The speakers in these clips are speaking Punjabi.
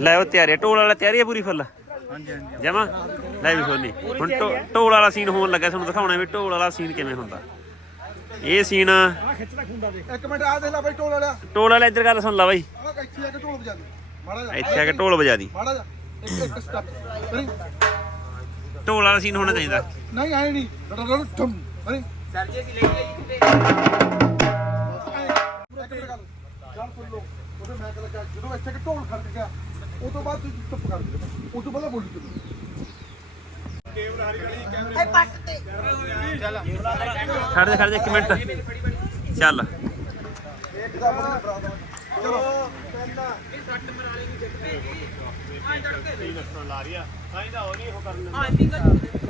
ਲੈ ਉਹ ਤਿਆਰੀ ਢੋਲ ਵਾਲਾ ਤਿਆਰੀ ਹੈ ਪੂਰੀ ਫੁੱਲ ਹਾਂਜੀ ਜਮਾ ਲੈ ਵੀ ਸੋਨੀ ਹੁਣ ਢੋਲ ਵਾਲਾ ਸੀਨ ਹੋਣ ਲੱਗਾ ਤੁਹਾਨੂੰ ਦਿਖਾਉਣਾ ਵੀ ਢੋਲ ਵਾਲਾ ਸੀਨ ਕਿਵੇਂ ਹੁੰਦਾ ਇਹ ਸੀਨ ਆ ਆ ਖਿੱਚਦਾ ਦੇ ਇੱਕ ਮਿੰਟ ਦੇਖ ਲੈ ਟੋਲ ਵਾਲਾ ਵਾਲਾ ਇੱਧਰ ਗੱਲ ਸੁਣ ਲੈ ਬਾਈ ਇੱਥੇ ਆ ਕੇ ਢੋਲ ਵਜਾ ਦੀ ਮਾੜਾ ਜਾ ਇੱਥੇ ਆ ਕੇ ਢੋਲ ਵਾਲਾ ਸੀਨ ਹੋਣਾ ਚਾਹੀਦਾ ਨਹੀਂ ਜਦੋਂ ਇੱਥੇ ਕਿ ਢੋਲ ਖੜ ਗਿਆ ਉਹ ਤੋਂ ਬਾਅਦ ਤੁਸੀਂ ਚੁੱਪ ਕਰ ਦਿਓ ਉਹ ਤੋਂ ਪਹਿਲਾਂ ਬੋਲੀ ਚੁੱਪ ਕੇਵਲ ਹਰੀ ਵਾਲੀ ਕੈਮਰੇ ਚੱਲ ਛੱਡ ਦੇ ਛੱਡ ਦੇ 1 ਮਿੰਟ ਚੱਲ ਇੱਕ ਦਮ ਬਰਾਬਰ ਚਲੋ ਤਿੰਨ ਇਹ ਸੱਟ ਮਰਾਲੇ ਨਹੀਂ ਜਿੱਤਦੇ ਹਾਂ ਜੜਕੇ ਨਹੀਂ ਲਾ ਰਹੀ ਆ ਤਾਂ ਇਹਦਾ ਹੋ ਨਹੀਂ ਉਹ ਕਰਨ ਹਾਂ ਇੰਨੀ ਗੱਲ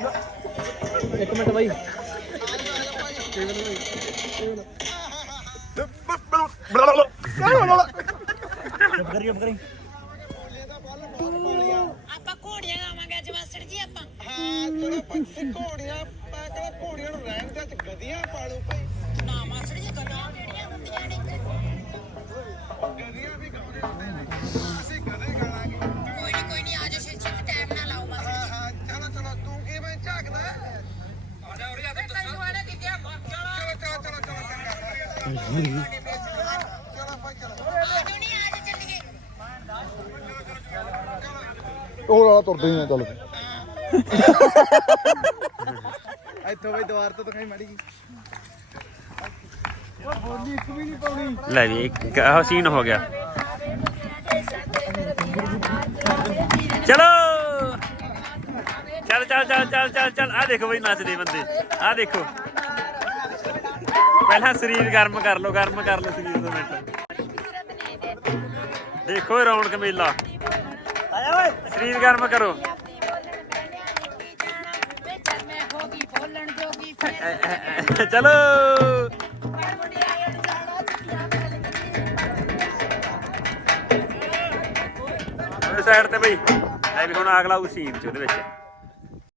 एक मिनट भाई ਕਰੀਏ ਬਕਰੀ ਆਪਾਂ ਘੋੜੀਆਂ ਮੰਗਿਆ ਜੀ ਮਾਸੜ ਜੀ ਆਪਾਂ ਹਾਂ ਤੂੰ ਘੋੜੀਆਂ ਪਾ ਤੇ ਘੋੜੀਆਂ ਨੂੰ ਰਹਿਣ ਦੇ ਤੇ ਗਦੀਆਂ ਪਾ ਲਓ ਭਾਈ ਨਾ ਮਾਸੜ ਜੀ ਕਰਾਉਣੀਆਂ ਜਿਹੜੀਆਂ ਹੁੰਦੀਆਂ ਨੇ ਗਦੀਆਂ ਵੀ ਗਾਉਣੇ ਨੇ ਅਸੀਂ ਉਹ ਆ ਤੁਰਦੇ ਆ ਚੱਲ ਇੱਥੋਂ ਵੀ ਦੀਵਾਰ ਤੋਂ ਦਿਖਾਈ ਮੜੀ ਉਹ ਬੋਲੀ ਇੱਕ ਵੀ ਨਹੀਂ ਪਾਉਣੀ ਲੈ ਜੀ ਇੱਕ ਆਹ ਸੀਨ ਹੋ ਗਿਆ ਚਲੋ ਚਲ ਚਲ ਚਲ ਚਲ ਚਲ ਆ ਦੇਖੋ ਬਈ ਨੱਚਦੇ ਬੰਦੇ ਆ ਦੇਖੋ ਪਹਿਲਾਂ ਸਰੀਰ ਗਰਮ ਕਰ ਲਓ ਗਰਮ ਕਰ ਲਓ ਸਰੀਰ ਦਾ ਮਿੰਟ ਦੇਖੋ ਰੌਣਕ ਮੇਲਾ ਆਇਆ ਓਏ ਸਰੀਰ ਗਰਮ ਕਰੋ ਚਲੋ ਸਾਈਡ ਤੇ ਬਈ ਐ ਵੀ ਹੁਣ ਅਗਲਾ ਉਸੀਨ ਚ ਉਹਦੇ ਵਿੱਚ